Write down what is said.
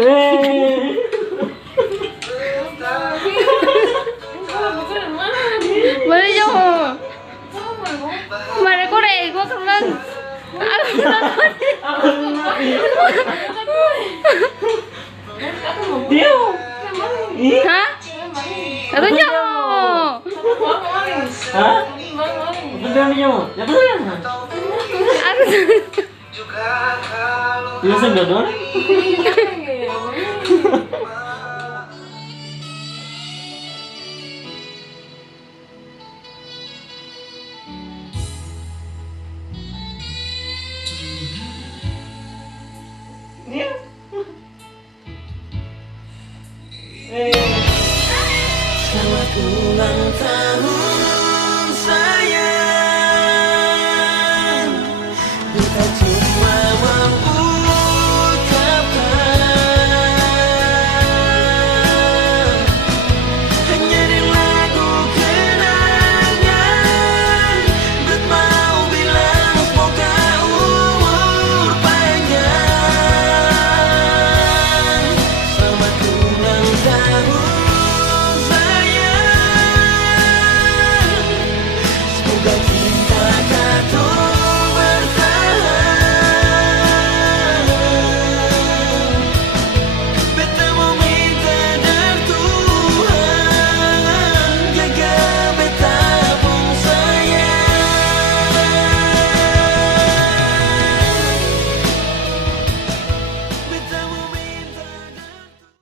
Mana jauh? Mana kau deh? Gua kenal. Aku kenal. Dia. Hah? Aku jauh. Hah? Betul dia. Ya betul. Aku. Dia sendiri.